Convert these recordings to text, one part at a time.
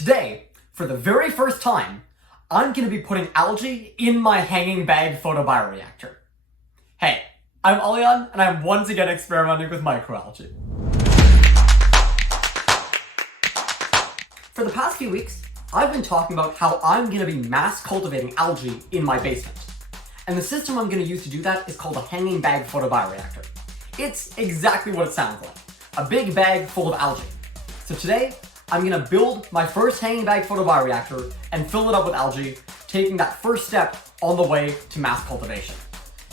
Today, for the very first time, I'm going to be putting algae in my hanging bag photobioreactor. Hey, I'm Alian, and I'm once again experimenting with microalgae. For the past few weeks, I've been talking about how I'm going to be mass cultivating algae in my basement. And the system I'm going to use to do that is called a hanging bag photobioreactor. It's exactly what it sounds like, a big bag full of algae. So today, I'm going to build my first hanging bag photobioreactor and fill it up with algae, taking that first step on the way to mass cultivation.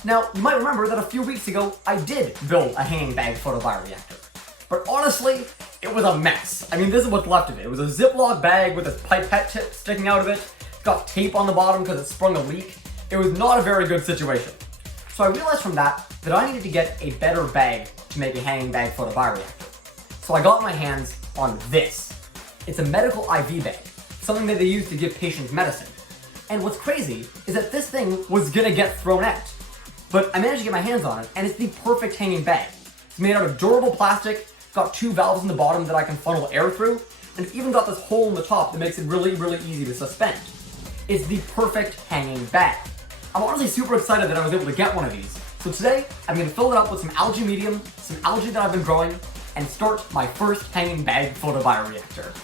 Now, you might remember that a few weeks ago, I did build a hanging bag photobioreactor. But honestly, it was a mess. I mean, this is what's left of it. It was a Ziploc bag with a pipette tip sticking out of it. It's got tape on the bottom because it sprung a leak. It was not a very good situation. So I realized from that I needed to get a better bag to make a hanging bag photobioreactor. So I got my hands on this. It's a medical IV bag, something that they use to give patients medicine. And what's crazy is that this thing was gonna get thrown out. But I managed to get my hands on it, and it's the perfect hanging bag. It's made out of durable plastic, got two valves in the bottom that I can funnel air through, and it's even got this hole in the top that makes it really, really easy to suspend. It's the perfect hanging bag. I'm honestly super excited that I was able to get one of these. So today, I'm gonna fill it up with some algae medium, some algae that I've been growing, and start my first hanging bag photobioreactor.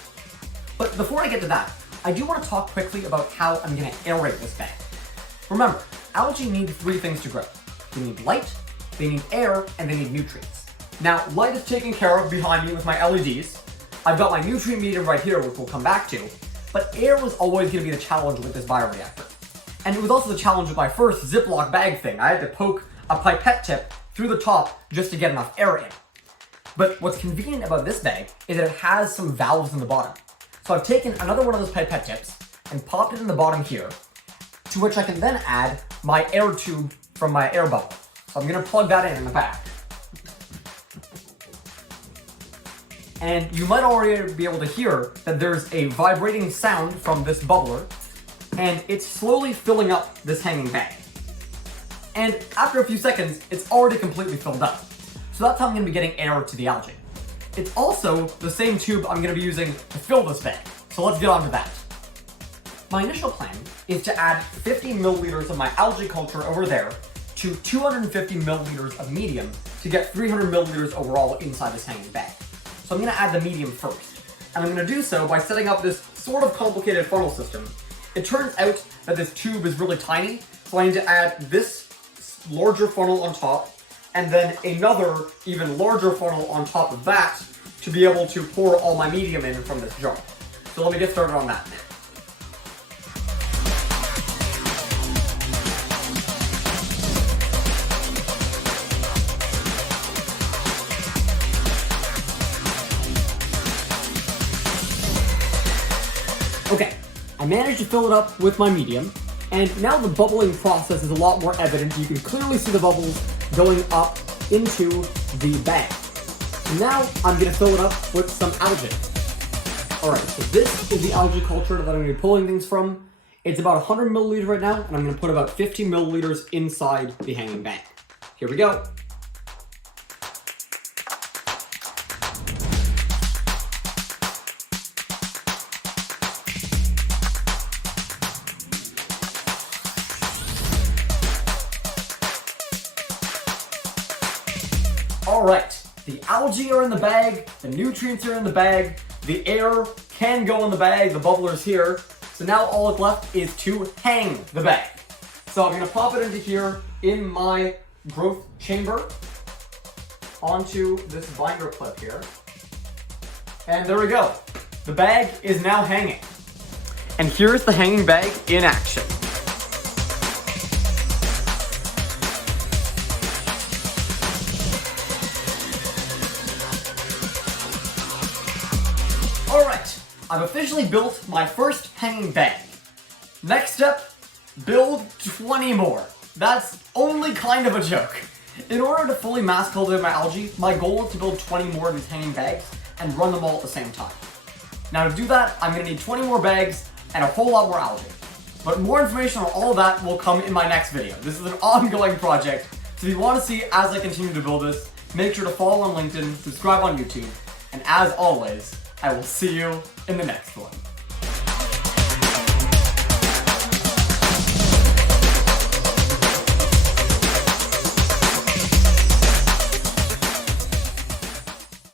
But before I get to that, I do want to talk quickly about how I'm going to aerate this bag. Remember, algae need three things to grow. They need light, they need air, and they need nutrients. Now, light is taken care of behind me with my LEDs. I've got my nutrient medium right here, which we'll come back to, but air was always going to be the challenge with this bioreactor. And it was also the challenge with my first Ziploc bag thing. I had to poke a pipette tip through the top just to get enough air in. But what's convenient about this bag is that it has some valves in the bottom. So I've taken another one of those pipette tips and popped it in the bottom here, to which I can then add my air tube from my air bubble. So I'm gonna plug that in the back. And you might already be able to hear that there's a vibrating sound from this bubbler, and it's slowly filling up this hanging bag. And after a few seconds, it's already completely filled up. So that's how I'm gonna be getting air to the algae. It's also the same tube I'm going to be using to fill this bag, so let's get on to that. My initial plan is to add 50 milliliters of my algae culture over there to 250 milliliters of medium to get 300 milliliters overall inside this hanging bag. So I'm going to add the medium first, and I'm going to do so by setting up this sort of complicated funnel system. It turns out that this tube is really tiny, so I need to add this larger funnel on top, and then another even larger funnel on top of that to be able to pour all my medium in from this jar. So let me get started on that. Okay, I managed to fill it up with my medium, and now the bubbling process is a lot more evident. You can clearly see the bubbles going up into the bag. So now I'm going to fill it up with some algae. Alright, so this is the algae culture that I'm going to be pulling things from. It's about 100 milliliters right now, and I'm going to put about 50 milliliters inside the hanging bag. Here we go. Alright, the algae are in the bag, the nutrients are in the bag, the air can go in the bag, the bubbler's here, so now all that's left is to hang the bag. So I'm going to pop it into here in my growth chamber onto this binder clip here. And there we go. The bag is now hanging. And here's the hanging bag in action. Alright, I've officially built my first hanging bag. Next step, build 20 more. That's only kind of a joke. In order to fully mass cultivate my algae, my goal is to build 20 more of these hanging bags and run them all at the same time. Now to do that, I'm going to need 20 more bags and a whole lot more algae. But more information on all of that will come in my next video. This is an ongoing project, so if you want to see as I continue to build this, make sure to follow on LinkedIn, subscribe on YouTube, and as always, I will see you in the next one.